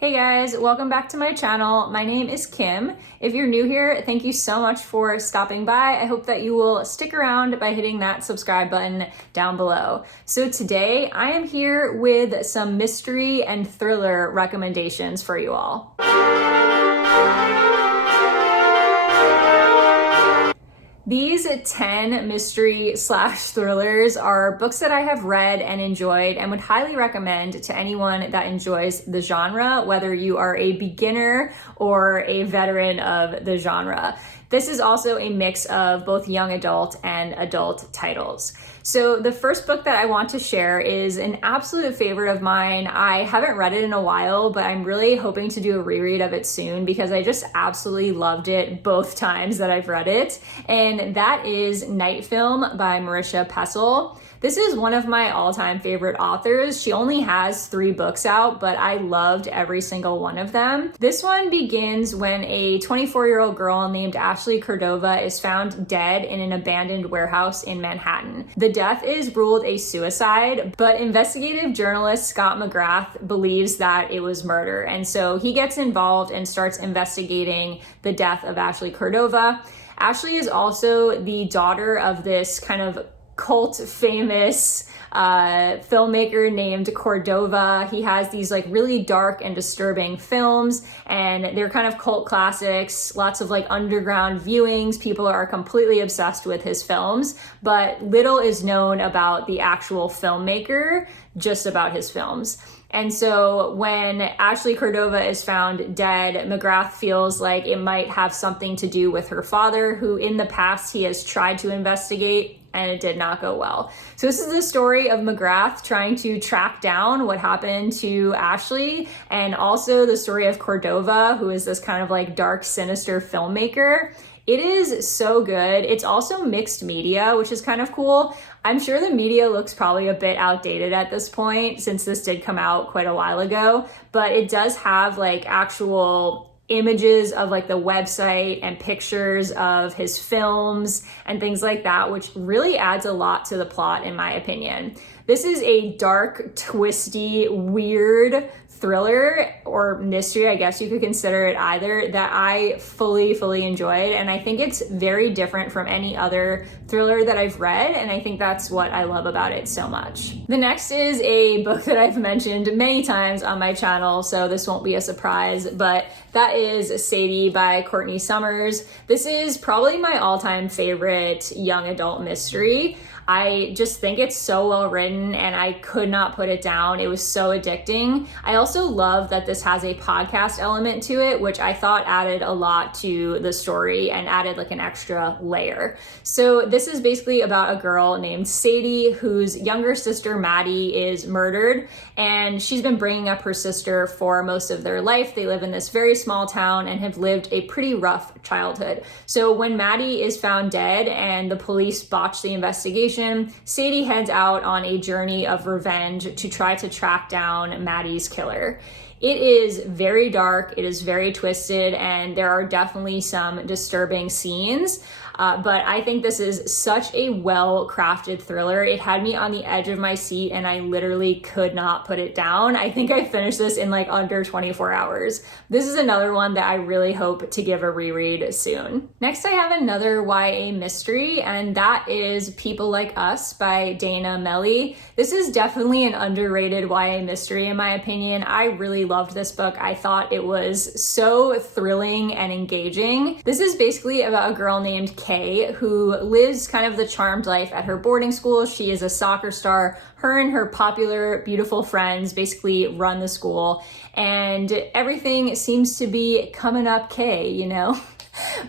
Hey guys, welcome back to my channel. My name is Kim. If you're new here, thank you so much for stopping by. I hope that you will stick around by hitting that subscribe button down below. So today I am here with some mystery and thriller recommendations for you all. These 10 mystery/thrillers are books that I have read and enjoyed and would highly recommend to anyone that enjoys the genre, whether you are a beginner or a veteran of the genre. This is also a mix of both young adult and adult titles. So the first book that I want to share is an absolute favorite of mine. I haven't read it in a while, but I'm really hoping to do a reread of it soon because I just absolutely loved it both times that I've read it. And that is Night Film by Marisha Pessl. This is one of my all-time favorite authors. She only has 3 books out, but I loved every single one of them. This one begins when a 24-year-old girl named Ashley Cordova is found dead in an abandoned warehouse in Manhattan. The death is ruled a suicide, but investigative journalist Scott McGrath believes that it was murder. And so he gets involved and starts investigating the death of Ashley Cordova. Ashley is also the daughter of this kind of cult famous filmmaker named Cordova. He has these like really dark and disturbing films, and they're kind of cult classics, lots of like underground viewings. People are completely obsessed with his films, but little is known about the actual filmmaker, just about his films. And so when Ashley Cordova is found dead, McGrath feels like it might have something to do with her father, who in the past he has tried to investigate and it did not go well. So this is the story of McGrath trying to track down what happened to Ashley, and also the story of Cordova, who is this kind of like dark, sinister filmmaker. It is so good. It's also mixed media, which is kind of cool. I'm sure the media looks probably a bit outdated at this point since this did come out quite a while ago, but it does have like actual images of like the website and pictures of his films and things like that, which really adds a lot to the plot in my opinion. This is a dark, twisty, weird thriller or mystery, I guess you could consider it either, that I fully enjoyed. And I think it's very different from any other thriller that I've read. And I think that's what I love about it so much. The next is a book that I've mentioned many times on my channel, so this won't be a surprise, but that is Sadie by Courtney Summers. This is probably my all-time favorite young adult mystery. I just think it's so well written and I could not put it down. It was so addicting. I also love that this has a podcast element to it, which I thought added a lot to the story and added like an extra layer. So this is basically about a girl named Sadie whose younger sister Maddie is murdered, and she's been bringing up her sister for most of their life. They live in this very small town and have lived a pretty rough childhood. So when Maddie is found dead and the police botch the investigation, Sadie heads out on a journey of revenge to try to track down Maddie's killer. It is very dark, it is very twisted, and there are definitely some disturbing scenes. But I think this is such a well-crafted thriller. It had me on the edge of my seat and I literally could not put it down. I think I finished this in like under 24 hours. This is another one that I really hope to give a reread soon. Next, I have another YA mystery, and that is People Like Us by Dana Melly. This is definitely an underrated YA mystery in my opinion. I really loved this book. I thought it was so thrilling and engaging. This is basically about a girl named Kay who lives kind of the charmed life at her boarding school. She is a soccer star. Her and her popular, beautiful friends basically run the school, and everything seems to be coming up Kay, you know?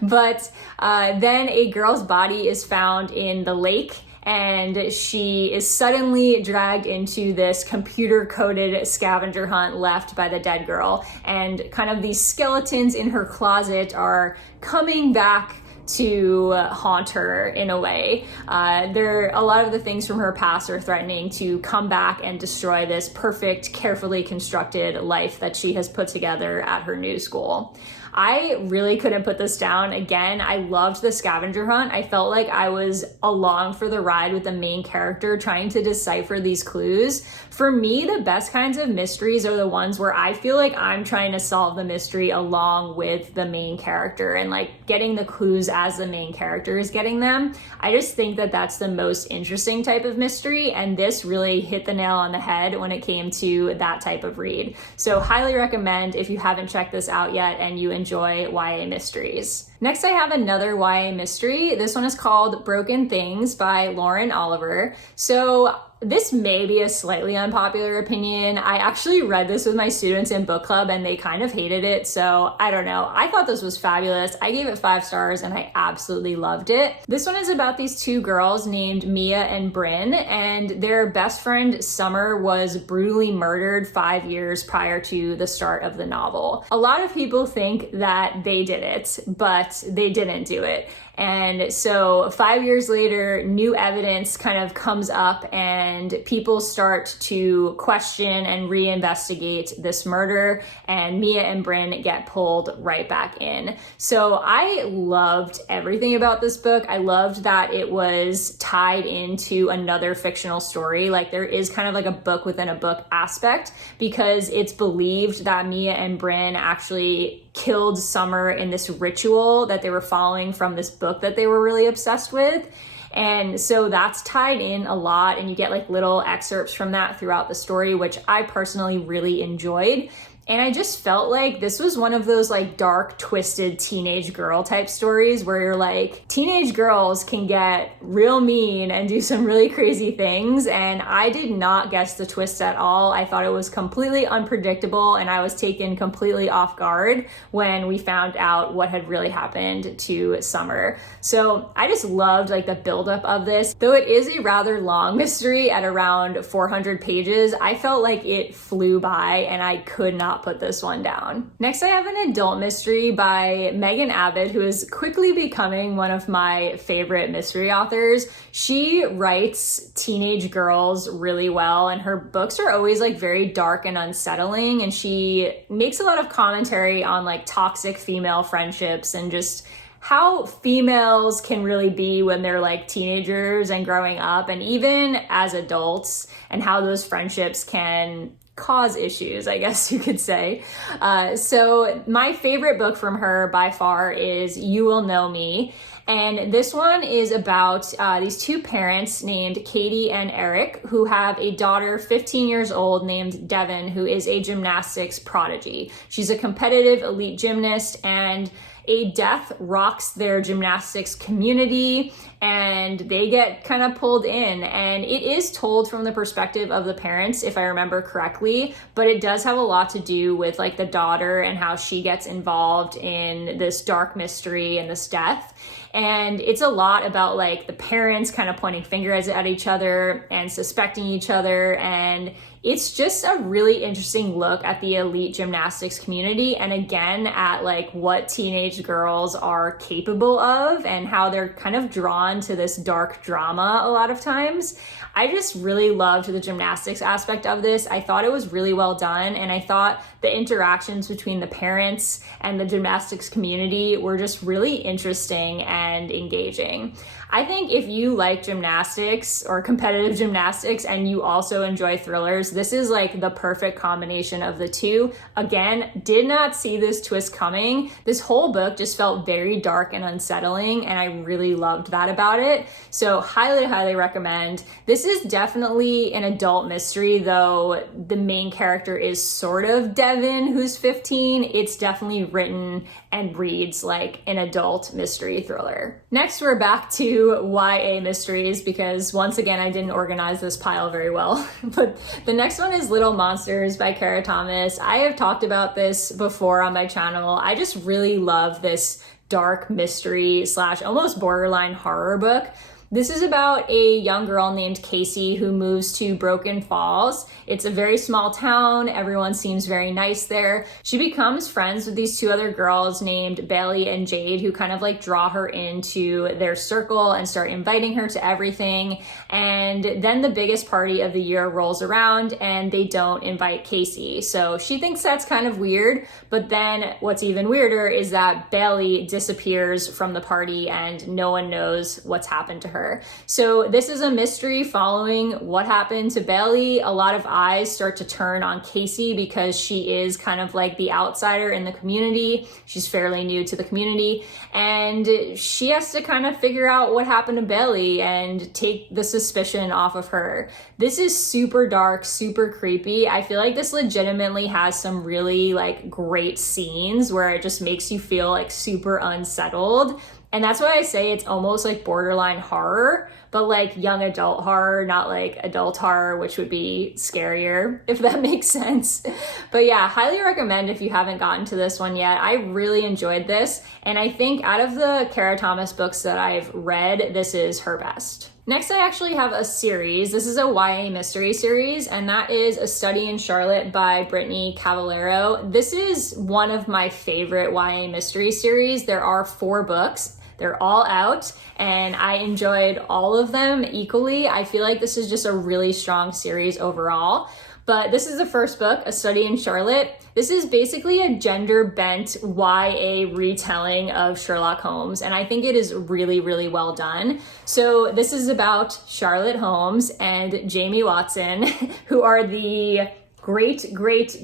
But then a girl's body is found in the lake, and she is suddenly dragged into this computer-coded scavenger hunt left by the dead girl. And kind of these skeletons in her closet are coming back to haunt her in a way. A lot of the things from her past are threatening to come back and destroy this perfect, carefully constructed life that she has put together at her new school. I really couldn't put this down. Again, I loved the scavenger hunt. I felt like I was along for the ride with the main character trying to decipher these clues. For me, the best kinds of mysteries are the ones where I feel like I'm trying to solve the mystery along with the main character and like getting the clues as the main character is getting them. I just think that that's the most interesting type of mystery, and this really hit the nail on the head when it came to that type of read. So highly recommend if you haven't checked this out yet and you enjoy YA mysteries. Next, I have another YA mystery. This one is called Broken Things by Lauren Oliver. So this may be a slightly unpopular opinion. I actually read this with my students in book club and they kind of hated it. So I don't know. I thought this was fabulous. I gave it 5 stars and I absolutely loved it. This one is about these 2 girls named Mia and Bryn, and their best friend Summer was brutally murdered 5 years prior to the start of the novel. A lot of people think that they did it, but they didn't do it. And so 5 years later, new evidence kind of comes up and people start to question and reinvestigate this murder, and Mia and Bryn get pulled right back in. So I loved everything about this book. I loved that it was tied into another fictional story. Like there is kind of like a book within a book aspect, because it's believed that Mia and Bryn actually killed Summer in this ritual that they were following from this book that they were really obsessed with. And so that's tied in a lot, and you get like little excerpts from that throughout the story, which I personally really enjoyed. And I just felt like this was one of those like dark, twisted teenage girl type stories where you're like, teenage girls can get real mean and do some really crazy things. And I did not guess the twist at all. I thought it was completely unpredictable, and I was taken completely off guard when we found out what had really happened to Summer. So I just loved like the buildup of this. Though it is a rather long mystery at around 400 pages, I felt like it flew by and I could not put this one down. Next, I have an adult mystery by Megan Abbott, who is quickly becoming one of my favorite mystery authors. She writes teenage girls really well, and her books are always like very dark and unsettling, and she makes a lot of commentary on like toxic female friendships and just how females can really be when they're like teenagers and growing up, and even as adults, and how those friendships can cause issues, I guess you could say. So my favorite book from her by far is You Will Know Me. And this one is about these 2 parents named Katie and Eric, who have a daughter 15 years old named Devin, who is a gymnastics prodigy. She's a competitive elite gymnast, and a death rocks their gymnastics community, and they get kind of pulled in. And it is told from the perspective of the parents, if I remember correctly, but it does have a lot to do with like the daughter and how she gets involved in this dark mystery and this death. And it's a lot about like the parents kind of pointing fingers at each other and suspecting each other, and it's just a really interesting look at the elite gymnastics community, and again at like what teenage girls are capable of and how they're kind of drawn to this dark drama a lot of times. I just really loved the gymnastics aspect of this. I thought it was really well done, and I thought the interactions between the parents and the gymnastics community were just really interesting and engaging. I think if you like gymnastics or competitive gymnastics and you also enjoy thrillers, this is like the perfect combination of the two. Again, did not see this twist coming. This whole book just felt very dark and unsettling, and I really loved that about it. So highly, highly recommend. This is definitely an adult mystery, though the main character is sort of Devin, who's 15. It's definitely written and reads like an adult mystery thriller. Next, we're back to YA mysteries, because once again, I didn't organize this pile very well. But the next one is Little Monsters by Kara Thomas. I have talked about this before on my channel. I just really love this dark mystery / almost borderline horror book. This is about a young girl named Casey who moves to Broken Falls. It's a very small town. Everyone seems very nice there. She becomes friends with these two other girls named Bailey and Jade, who kind of like draw her into their circle and start inviting her to everything. And then the biggest party of the year rolls around and they don't invite Casey. So she thinks that's kind of weird. But then what's even weirder is that Bailey disappears from the party and no one knows what's happened to her. So this is a mystery following what happened to Bailey. A lot of eyes start to turn on Casey because she is kind of like the outsider in the community. She's fairly new to the community and she has to kind of figure out what happened to Bailey and take the suspicion off of her. This is super dark, super creepy. I feel like this legitimately has some really like great scenes where it just makes you feel like super unsettled. And that's why I say it's almost like borderline horror, but like young adult horror, not like adult horror, which would be scarier, if that makes sense. But yeah, highly recommend if you haven't gotten to this one yet. I really enjoyed this. And I think out of the Kara Thomas books that I've read, this is her best. Next, I actually have a series. This is a YA mystery series, and that is A Study in Charlotte by Brittany Cavallaro. This is one of my favorite YA mystery series. There are 4 books. They're all out, and I enjoyed all of them equally. I feel like this is just a really strong series overall. But this is the first book, A Study in Charlotte. This is basically a gender-bent YA retelling of Sherlock Holmes, and I think it is really, really well done. So this is about Charlotte Holmes and Jamie Watson, who are the great grandkids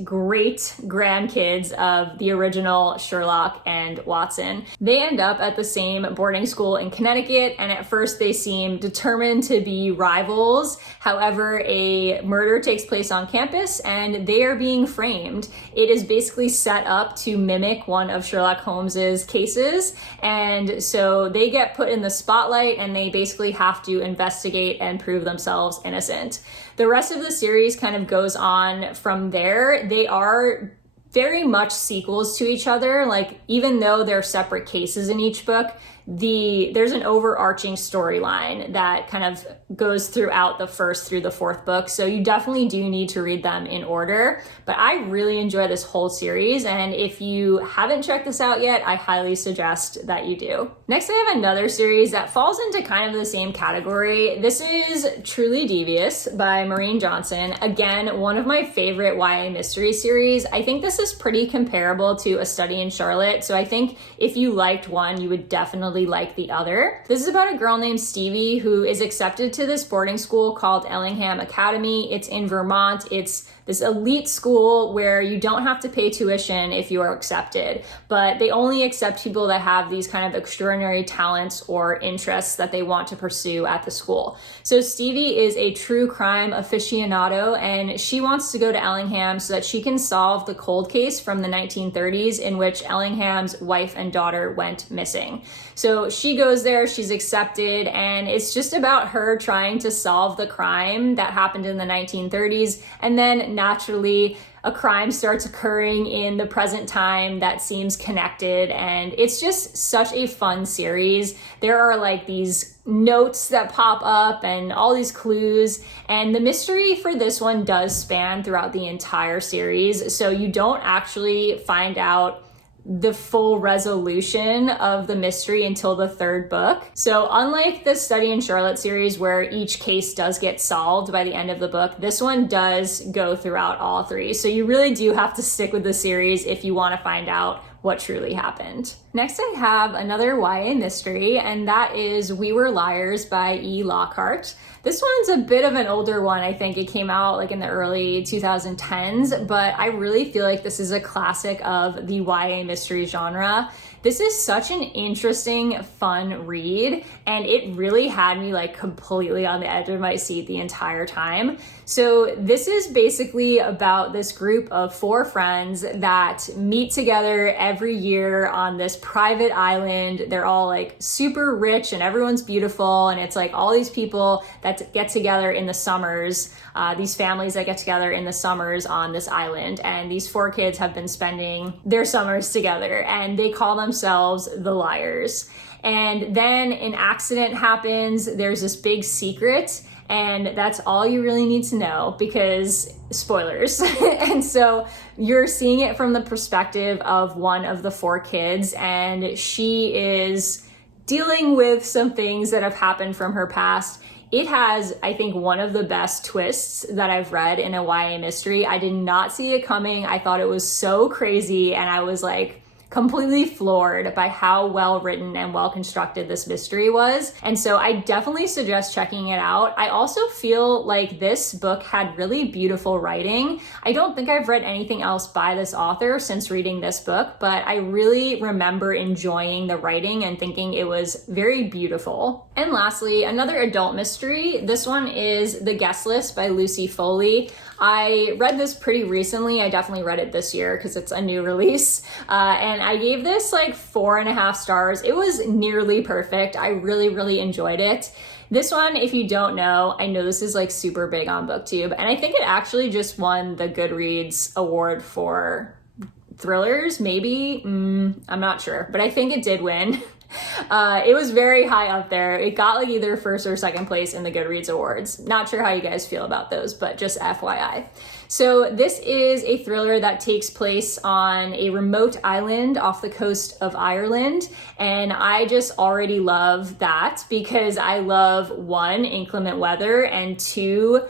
of the original Sherlock and Watson. They end up at the same boarding school in Connecticut, and at first they seem determined to be rivals. However, a murder takes place on campus and they are being framed. It is basically set up to mimic one of Sherlock Holmes's cases, and so they get put in the spotlight and they basically have to investigate and prove themselves innocent. The rest of the series kind of goes on from there. They are very much sequels to each other. Like, even though they're separate cases in each book, there's an overarching storyline that kind of goes throughout the first through the 4th book. So you definitely do need to read them in order. But I really enjoy this whole series. And if you haven't checked this out yet, I highly suggest that you do. Next, I have another series that falls into kind of the same category. This is Truly Devious by Maureen Johnson. Again, one of my favorite YA mystery series. I think this is pretty comparable to A Study in Charlotte. So I think if you liked one, you would definitely like the other. This is about a girl named Stevie who is accepted to this boarding school called Ellingham Academy. It's in Vermont. It's this elite school where you don't have to pay tuition if you are accepted, but they only accept people that have these kind of extraordinary talents or interests that they want to pursue at the school. So Stevie is a true crime aficionado, and she wants to go to Ellingham so that she can solve the cold case from the 1930s in which Ellingham's wife and daughter went missing. So she goes there, she's accepted, and it's just about her trying to solve the crime that happened in the 1930s, and then naturally a crime starts occurring in the present time that seems connected, and it's just such a fun series. There are like these notes that pop up and all these clues, and the mystery for this one does span throughout the entire series, so you don't actually find out the full resolution of the mystery until the 3rd book. So unlike the Study in Charlotte series where each case does get solved by the end of the book, this one does go throughout all 3. So you really do have to stick with the series if you want to find out what truly happened. Next, I have another YA mystery, and that is We Were Liars by E. Lockhart. This one's a bit of an older one. I think it came out like in the early 2010s, but I really feel like this is a classic of the YA mystery genre. This is such an interesting, fun read, and it really had me like completely on the edge of my seat the entire time. So this is basically about this group of 4 friends that meet together every year on this private island. They're all like super rich and everyone's beautiful, and it's like all these people that get together in the summers, these families that get together in the summers on this island, and these 4 kids have been spending their summers together, and they call themselves the Liars. and then an accident happens. There's this big secret, and that's all you really need to know because spoilers. And so you're seeing it from the perspective of one of the 4 kids, and she is dealing with some things that have happened from her past. It has, I think, one of the best twists that I've read in a YA mystery. I did not see it coming. I thought it was so crazy, and I was like completely floored by how well written and well constructed this mystery was. And so I definitely suggest checking it out. I also feel like this book had really beautiful writing. I don't think I've read anything else by this author since reading this book, but I really remember enjoying the writing and thinking it was very beautiful. And lastly, another adult mystery. This one is The Guest List by Lucy Foley. I read this pretty recently. I definitely read it this year because it's a new release. And I gave this like 4.5 stars. It was nearly perfect. I really, really enjoyed it. This one, if you don't know, I know this is like super big on BookTube, and I think it actually just won the Goodreads award for thrillers, maybe. I'm not sure, but I think it did win. It was very high up there. It got like either first or second place in the Goodreads awards. Not sure how you guys feel about those, but just FYI. So this is a thriller that takes place on a remote island off the coast of Ireland. And I just already love that because I love 1, inclement weather, and 2,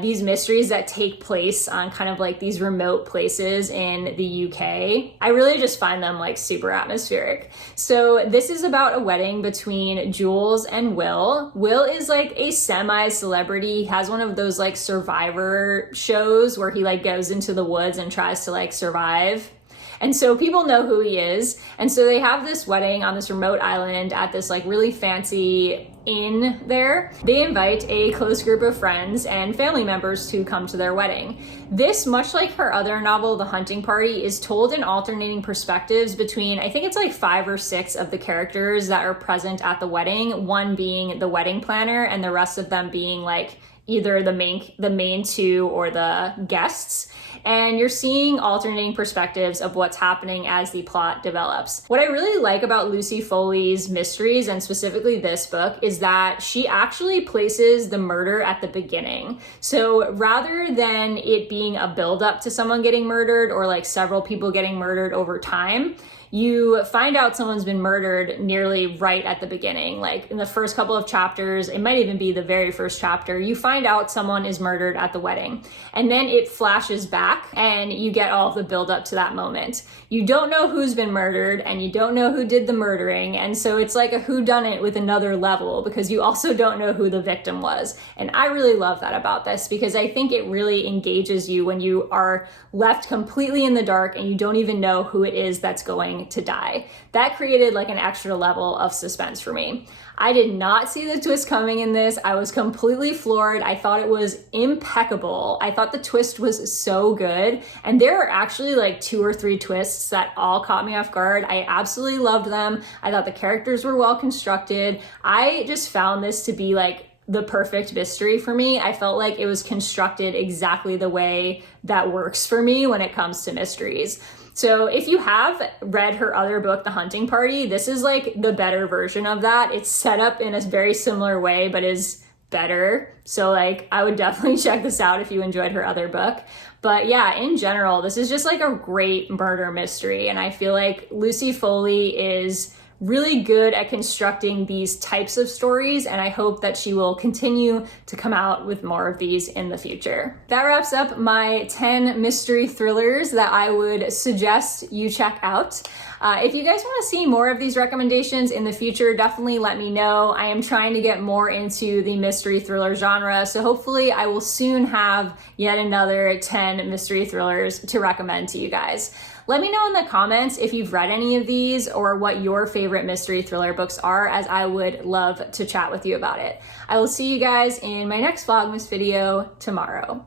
these mysteries that take place on kind of like these remote places in the UK. I really just find them like super atmospheric. So this is about a wedding between Jules and Will. Will is like a semi-celebrity. He has one of those like Survivor shows where he like goes into the woods and tries to like survive. And so people know who he is. And so they have this wedding on this remote island at this like really fancy inn there. They invite a close group of friends and family members to come to their wedding. This, much like her other novel, The Hunting Party, is told in alternating perspectives between, I think it's like 5 or 6 of the characters that are present at the wedding, one being the wedding planner and the rest of them being like either the main 2 or the guests. And you're seeing alternating perspectives of what's happening as the plot develops. What I really like about Lucy Foley's mysteries, and specifically this book, is that she actually places the murder at the beginning. So rather than it being a buildup to someone getting murdered or like several people getting murdered over time, you find out someone's been murdered nearly right at the beginning. Like in the first couple of chapters, it might even be the very first chapter, you find out someone is murdered at the wedding. And then it flashes back and you get all of the build up to that moment. You don't know who's been murdered and you don't know who did the murdering. And so it's like a whodunit with another level because you also don't know who the victim was. And I really love that about this because I think it really engages you when you are left completely in the dark and you don't even know who it is that's going to die. That created like an extra level of suspense for me. I did not see the twist coming in this. I was completely floored. I thought it was impeccable. I thought the twist was so good. And there are actually like 2 or 3 twists that all caught me off guard. I absolutely loved them. I thought the characters were well constructed. I just found this to be like the perfect mystery for me. I felt like it was constructed exactly the way that works for me when it comes to mysteries. So if you have read her other book, The Hunting Party, this is like the better version of that. It's set up in a very similar way, but is better. So like, I would definitely check this out if you enjoyed her other book. But yeah, in general, this is just like a great murder mystery. And I feel like Lucy Foley is really good at constructing these types of stories, and I hope that she will continue to come out with more of these in the future. That wraps up my 10 mystery thrillers that I would suggest you check out. If you guys want to see more of these recommendations in the future, definitely let me know. I am trying to get more into the mystery thriller genre, so hopefully I will soon have yet another 10 mystery thrillers to recommend to you guys. Let me know in the comments if you've read any of these or what your favorite mystery thriller books are, as I would love to chat with you about it. I will see you guys in my next Vlogmas video tomorrow.